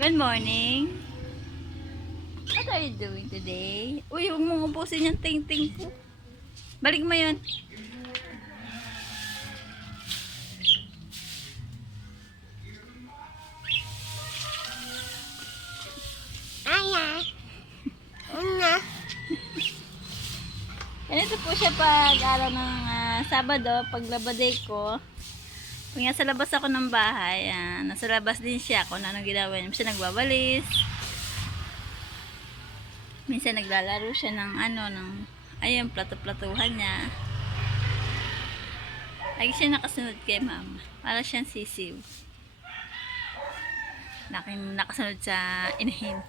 Good morning. What are you doing today? Uy, huwag mong ubusin yung ting-ting ko. Balik mo yun. Ganito po siya pag araw ng Sabado, pag Laba Day ko. Pag nasa labas ako ng bahay, nasa labas din siya kung anong ginagawa niya. Minsan nagwawalis. Minsan naglalaro siya ng ayun, plato-platuhan niya. Lagi siya nakasunod kay mama. Para siyang sisiw. Nakasunod sa inahin.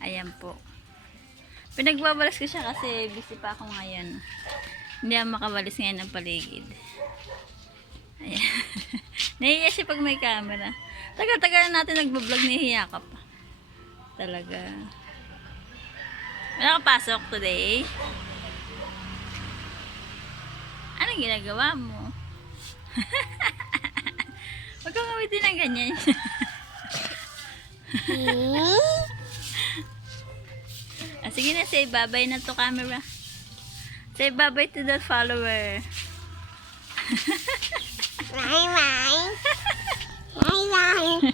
Ayan po. Pinagwawalis ko siya kasi busy pa ako ngayon. Hindi ako makawalis ngayon ng paligid. Ayan. Nahiya siya pag may camera. Tagal-tagal na natin nagbablog, nahiya ka pa. Talaga. Wala ka pasok today? Anong ginagawa mo? Huwag kang umitin ng ganyan. Sige na, say bye-bye na to camera. Say bye-bye to the follower. Bye bye. Bye bye.